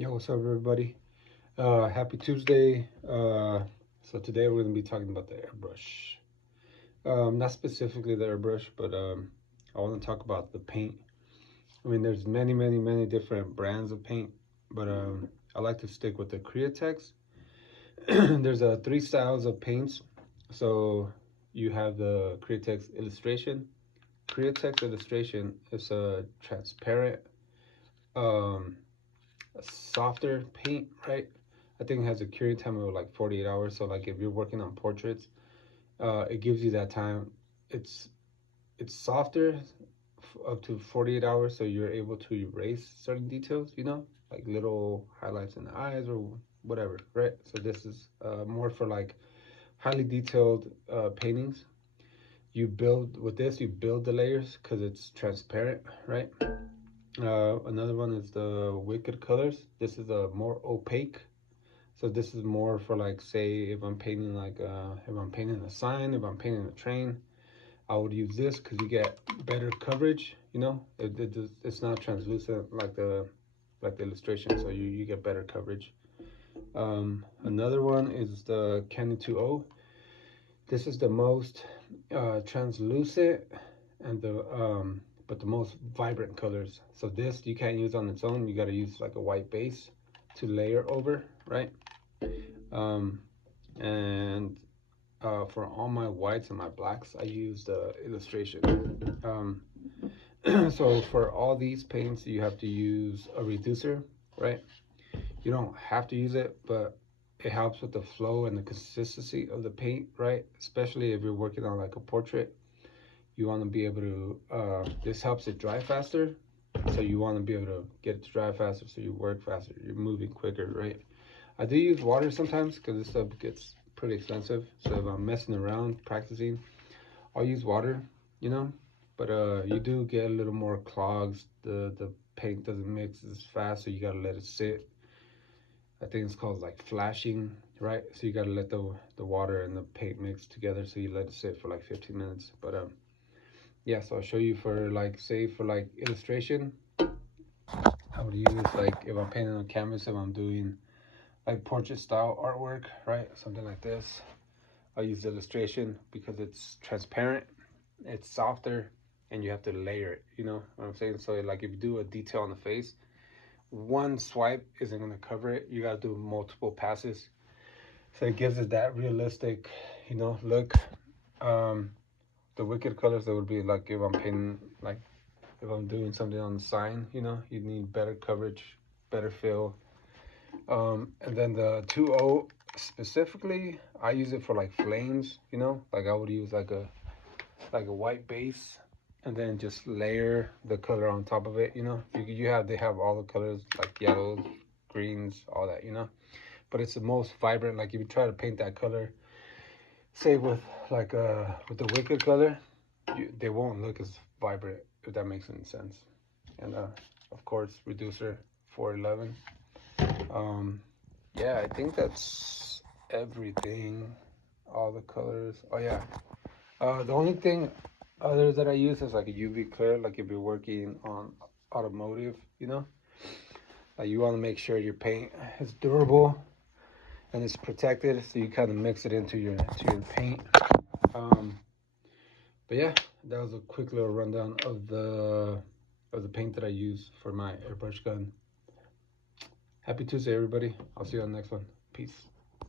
Yo, what's up, everybody? Happy Tuesday. So today we're gonna be talking about the airbrush. Not specifically the airbrush, but I want to talk about the paint. I mean, there's many different brands of paint, but I like to stick with the Createx. There's three styles of paints. So you have the Createx Illustration. Createx Illustration is a transparent, um, a softer paint, right? I think it has a curing time of like 48 hours. So like if you're working on portraits, it gives you that time. It's it's softer up to 48 hours, so you're able to erase certain details, like little highlights in the eyes or whatever, right? So this is more for like highly detailed paintings. You build with this, you build the layers because it's transparent, right? Another one is the Wicked Colors. This is a more opaque. So this is more for like, say, if I'm painting if I'm painting a sign, if I'm painting a train, I would use this because you get better coverage. It's not translucent like the illustration, so you get better coverage. Another one is the Candy 2.0. This is the most translucent and the but the most vibrant colors. So this you can't use on its own. You got to use like a white base to layer over, right? Um, and for all my whites and my blacks, I use the illustration. So for all these paints, you have to use a reducer, right? You don't have to use it, but it helps with the flow and the consistency of the paint, right? Especially if you're working on like a portrait, you want to be able to. This helps it dry faster, so you want to be able to get it to dry faster, so you work faster, you're moving quicker, right? I do use water sometimes because this stuff gets pretty expensive. So if I'm messing around practicing, I'll use water, you know. But you do get a little more clogs. The paint doesn't mix as fast, so you gotta let it sit. I think it's called like flashing, right? So you gotta let the water and the paint mix together. So you let it sit for like 15 minutes. But yeah. So I'll show you for like, say for like illustration, I would use like if I'm painting on canvas, if I'm doing like portrait style artwork, right? Something like this. I'll use illustration because it's transparent, it's softer, and you have to layer it. You know what I'm saying? So like if you do a detail on the face, one swipe isn't gonna cover it. You gotta do multiple passes. So it gives it that realistic, look. Um, the Wicked Colors, that would be like if I'm painting, like if I'm doing something on the sign, you need better coverage, better fill. And then the 2.0 specifically, I use it for like flames, like I would use like a white base and then just layer the color on top of it, they have all the colors like yellows, greens, all that, but it's the most vibrant. Like if you try to paint that color, say with the Wicked Color, they won't look as vibrant, if that makes any sense. And of course, reducer 411. Yeah, I think that's everything. All the colors. Oh yeah. The only thing other that I use is like a UV clear. Like if you're working on automotive, like you want to make sure your paint is durable and it's protected, so you kind of mix it into your paint. Um, but yeah, that was a quick little rundown of the paint that I use for my airbrush gun. Happy Tuesday, everybody. I'll see you on the next one. Peace.